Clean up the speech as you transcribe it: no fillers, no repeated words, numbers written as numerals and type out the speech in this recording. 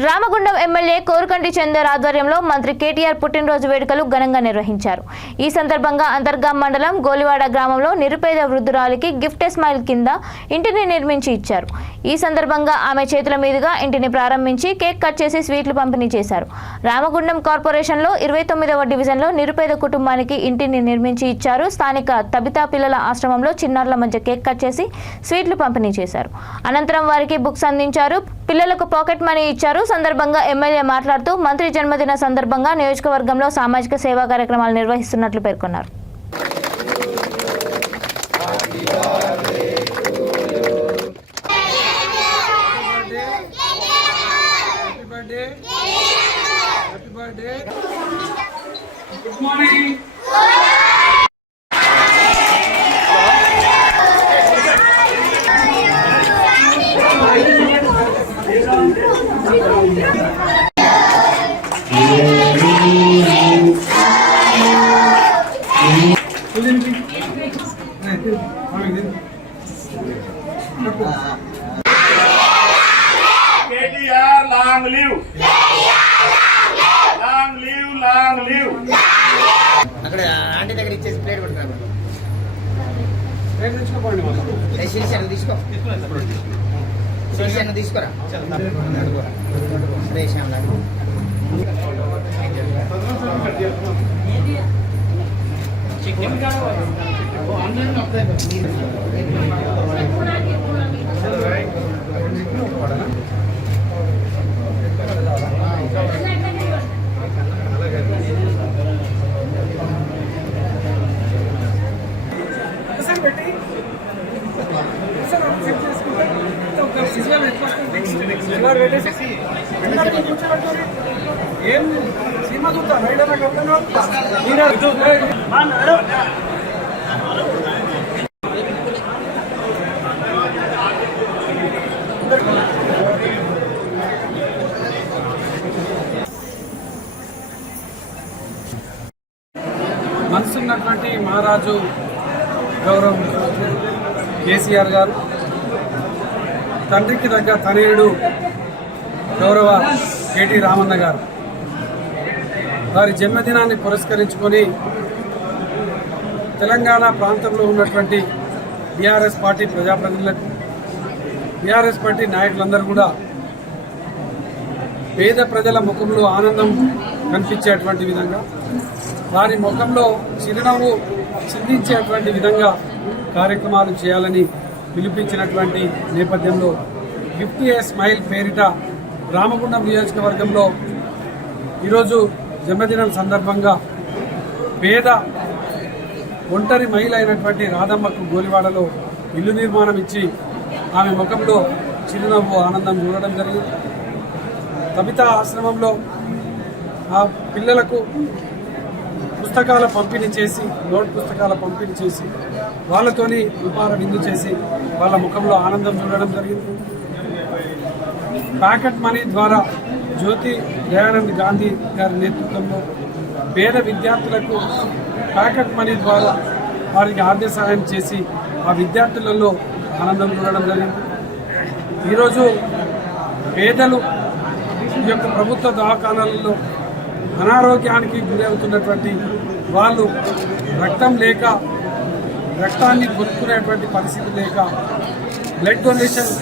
Ramagundam MLA Korukanti Chander ఆధ్వర్యంలో మంత్రి కేటీఆర్ పుట్టినరోజు వేడుకలు ఘనంగా నిర్వహించారు. ఈ సందర్భంగా అంతర్గాం మండలం గోలివాడ గ్రామంలో నిరుపేద వృద్ధురాలికి గిఫ్ట్ స్మైల్ కింద ఇంటిని నిర్మించి ఇచ్చారు. ఈ సందర్భంగా ఆమె చేతుల మీదుగా ఇంటిని ప్రారంభించి కేక్ కట్ చేసి స్వీట్లు పంపిణీ చేశారు. రామగుండం కార్పొరేషన్లో 29వ డివిజన్లో నిరుపేద కుటుంబానికి ఇంటిని నిర్మించి ఇచ్చారు. స్థానిక తబితా పిల్లల ఆశ్రమంలో చిన్నారుల మధ్య కేక్ కట్ చేసి స్వీట్లు పంపిణీ చేశారు. అనంతరం వారికి బుక్స్ అందించారు. పిల్లలకు పాకెట్ మనీ ఇచ్చారు. సందర్భంగా ఎమ్మెల్యే మాట్లాడుతూ మంత్రి జన్మదిన సందర్భంగా నియోజకవర్గంలో సామాజిక సేవా కార్యక్రమాలు నిర్వహిస్తున్నట్లు పేర్కొన్నారు. KTR long live, long live, long live. అక్కడ ఆంటీ దగ్గర ఇచ్చేసి ప్లేట్ పట్టుకున్నాను. ప్లేట్ తెచ్చుకోండి. శిరీషను తీసుకో, శిరీషను తీసుకోరా. ఏం సినిమా చూస్తా మనసున్నటువంటి మహారాజు గౌరవ ముఖ్యమంత్రి కేసీఆర్ గారు, తండ్రికి తగ్గ తనయుడు గౌరవ కేటీ రామన్న గారు వారి జన్మదినాన్ని పురస్కరించుకొని తెలంగాణ ప్రాంతంలో ఉన్నటువంటి బీఆర్ఎస్ పార్టీ ప్రజాప్రతినిధులకు, బీఆర్ఎస్ పార్టీ నాయకులందరూ కూడా పేద ప్రజల ముఖంలో ఆనందం కనిపించేటువంటి విధంగా, వారి ముఖంలో చిరునవ్వు చిందించేటువంటి విధంగా కార్యక్రమాలు చేయాలని పిలిపించినటువంటి నేపథ్యంలో గిఫ్ట్ ఏ స్మైల్ పేరిట రామగుండం నియోజకవర్గంలో ఈరోజు జన్మదినం సందర్భంగా పేద ఒంటరి మహిళ అయినటువంటి రాధమ్మకు గోలివాడలో ఇల్లు నిర్మాణం ఇచ్చి ఆమె ముఖంలో చిరునవ్వు ఆనందం చూడడం జరిగింది. తబితా ఆశ్రమంలో ఆ పిల్లలకు పుస్తకాల పంపిణీ చేసి, నోట్ పుస్తకాల పంపిణీ చేసి వాళ్ళతోని ఉపహార విందు చేసి వాళ్ళ ముఖంలో ఆనందం చూడడం జరిగింది. ప్యాకెట్ మనీ ద్వారా జ్యోతి దయానంద్ గాంధీ గారి నేతృత్వంలో పేద విద్యార్థులకు ప్యాకెట్ మనీ ద్వారా వారికి ఆర్థిక సహాయం చేసి ఆ విద్యార్థులలో ఆనందం చూడడం జరిగింది. ఈరోజు పేదలు ఈ యొక్క ప్రభుత్వ దవాఖానాలలో అనారోగ్యానికి గురి అవుతున్నటువంటి వాళ్ళు రక్తం లేక, రక్తాన్ని కొనుక్కునేటువంటి పరిస్థితి లేక బ్లడ్ డొనేషన్